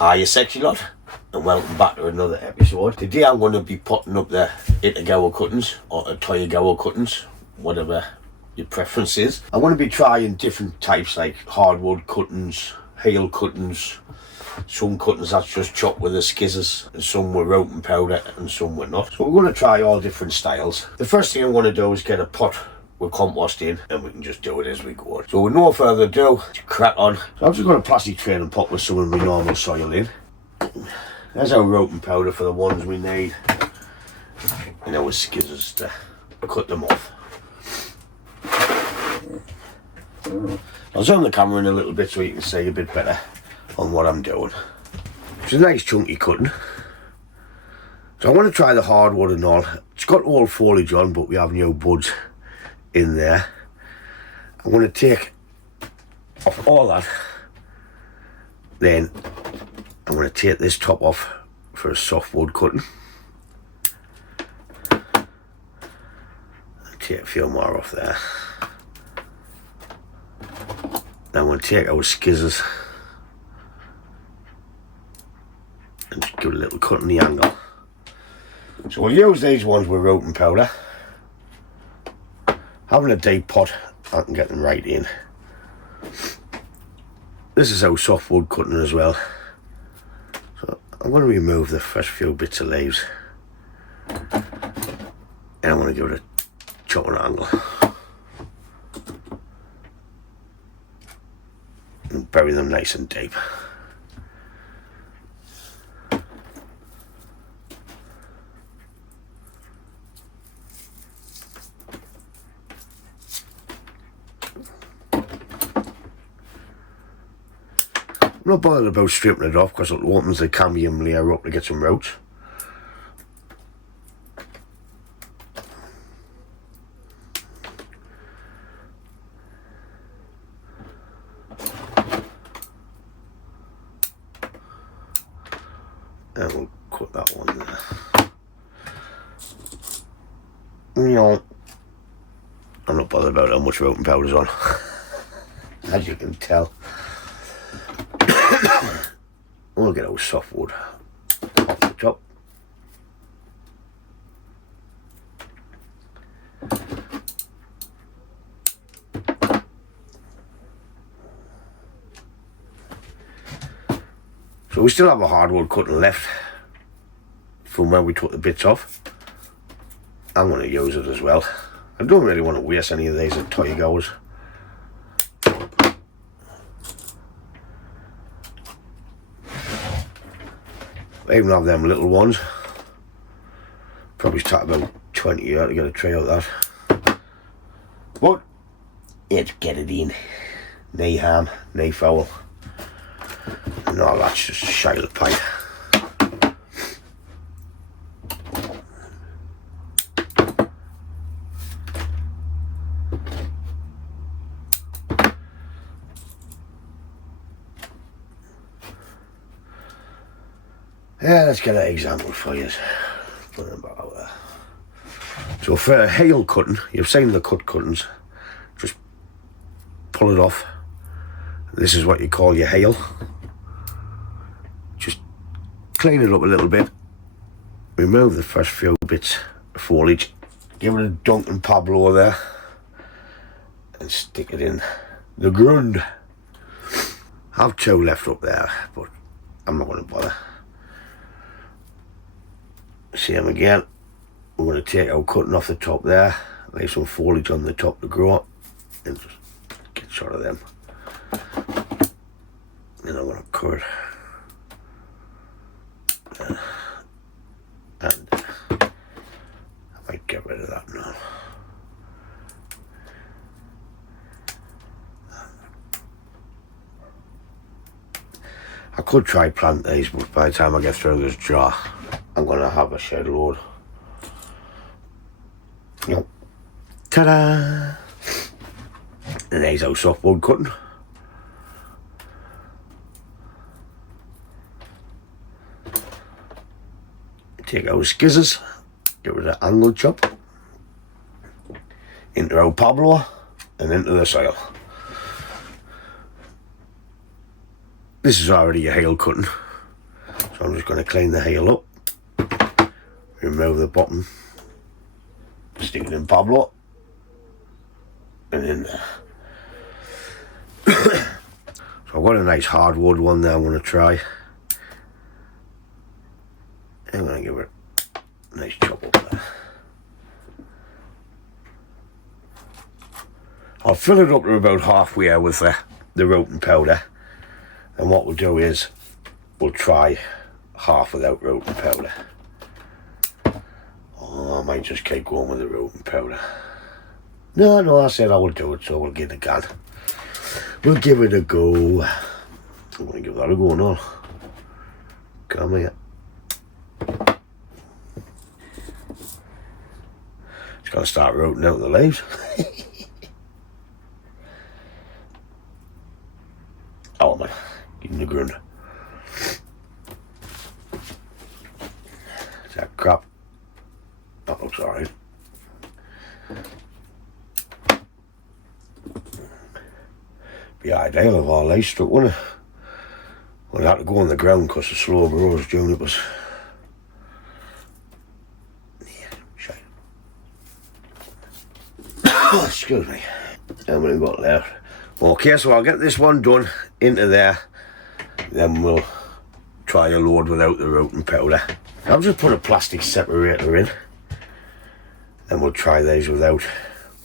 Hiya sexy lot, and welcome back to another episode. Today I'm going to be putting up the Itoigawa cuttings or Itoigawa cuttings, whatever your preference is. I'm going to be trying different types like hardwood cuttings, hail cuttings, some cuttings that's just chopped with the skizzers, and some were rope and powder and some were not. So we're going to try all different styles. The first thing I'm going to do is get a pot with compost in, and we can just do it as we go. So with no further ado, let's crack on. So I've just got a plastic tray and pot with some of my normal soil in. There's our rope and powder for the ones we need, and our skizzers to cut them off. I'll zoom the camera in a little bit so you can see a bit better on what I'm doing. It's a nice chunky cutting. So I want to try the hardwood and all. It's got old foliage on, but we have new buds in there. I'm going to take off all that, then I'm going to take this top off for a softwood cutting. I'll take a few more off there. Then I'm going to take our skizzers and just give it a little cut in the angle. So we'll use these ones with rope and powder. Having a deep pot, I can get them right in. This is our softwood cutting as well. So I'm going to remove the first few bits of leaves, and I'm going to give it a chopping angle and bury them nice and deep. I'm not bothered about stripping it off because it opens the cambium layer up to get some roots. And we'll cut that one there. You know, I'm not bothered about how much rope and powder's on, as you can tell. We'll get our softwood off the top. So we still have a hardwood cutting left from where we took the bits off. I'm going to use it as well. I don't really want to waste any of these at Itoigawas. I even have them little ones. Probably start about 20 here to get a tray out of that. But let's get it in. Knee ham, knee foul. And all that's just shy of the pipe. Yeah, let's get an example for you. Put them back out there. So for a hail cutting, you've seen the cut cuttings. Just pull it off. This is what you call your hail. Just clean it up a little bit. Remove the first few bits of foliage. Give it a dunk and Pablo there. And stick it in the ground. I have two left up there, but I'm not going to bother. Same again, we're going to take our cutting off the top there, leave some foliage on the top to grow, and just get short of them. And I'm going to cut and I might get rid of that now. I could try plant these, but by the time I get through this jar, I'm going to have a shed load. Yep. Ta-da! And there's our softwood cutting. Take our skizzers, get rid of the angle chop, into our Pablo, and into the soil. This is already a hail cutting. So I'm just going to clean the heel up, remove the bottom, stick it in Pablo, and in there. So I've got a nice hardwood one there I want to try. I'm going to give it a nice chop up there. I'll fill it up to about halfway with the routing powder, and what we'll do is we'll try half without routing powder. Oh, I might just keep going with the routing powder. No, I said I will do it, so we'll give it a go. We'll give it a go. I'm going to give that a go now. Come here. Just got to start routing out the leaves. Oh man, give me the grunt. Is that crap? That looks alright. Be ideal if all they stuck, wouldn't it? We'll have to go on the ground because the slow grows junipers. Yeah, shite. Excuse me. How many got left? Okay, so I'll get this one done into there. Then we'll try a load without the routing powder. I'll just put a plastic separator in. Then we'll try these without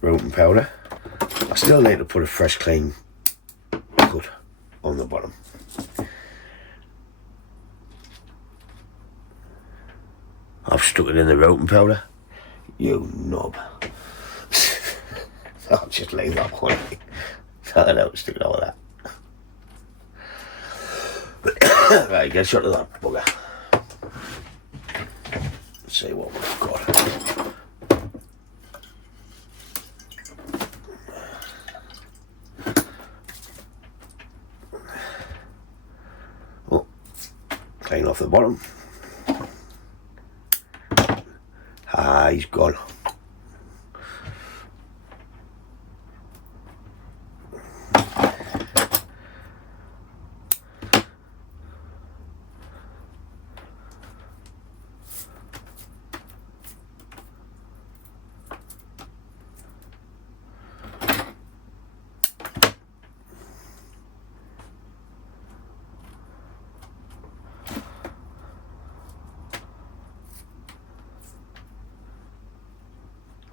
routing powder. I still need to put a fresh clean cut on the bottom. I've stuck it in the routing powder. You knob. I'll just leave that one. I don't stick it over that. Right, get shot of that bugger. Let's see what we've got. Oh, clean off the bottom. Ah, he's gone.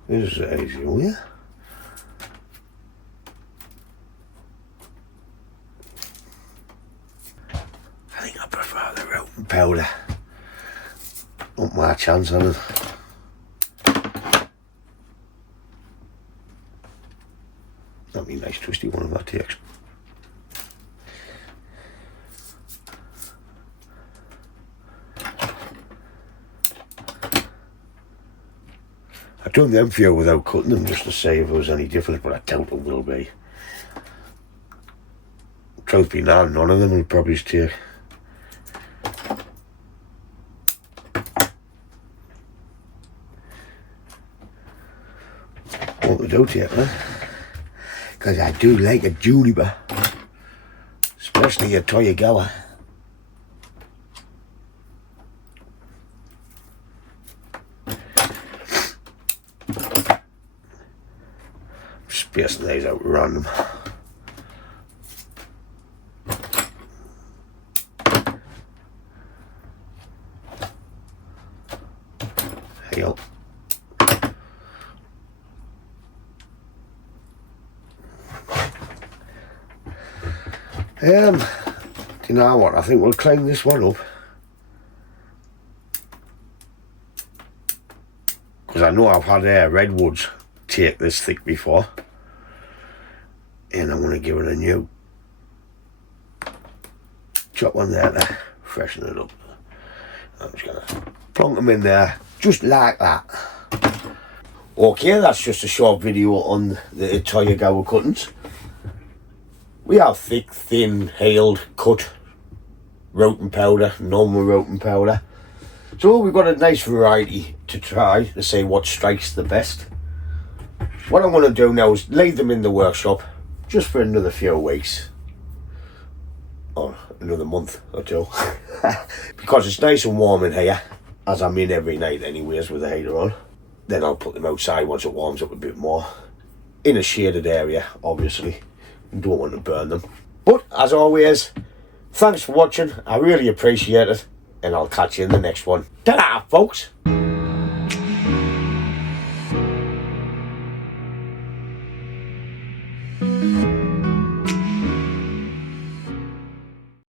This is easy, will you? I think I prefer the routing powder. Not my chance on it. That'd be a nice twisty one if that takes. I've done them few without cutting them just to see if there was any difference, but I doubt it will be. Truth be known, none of them will probably take. What they do take, man. Because I do like a juniper. Especially a Itoigawa. Spacing these out random. There you go. Do you know what? I think we'll clean this one up. Because I know I've had redwoods take this thick before. And I want to give it a new chop on there to freshen it up. I'm just going to plonk them in there, just like that. Okay, that's just a short video on the Itoigawa cuttings. We have thick, thin, haled, cut, routing powder, normal routing powder. So we've got a nice variety to try to see what strikes the best. What I'm going to do now is leave them in the workshop just for another few weeks, or another month or two. Because it's nice and warm in here, as I'm in every night anyways with the heater on. Then I'll put them outside once it warms up a bit more. In a shaded area, obviously. Don't want to burn them. But, as always, thanks for watching. I really appreciate it. And I'll catch you in the next one. Ta-da, folks!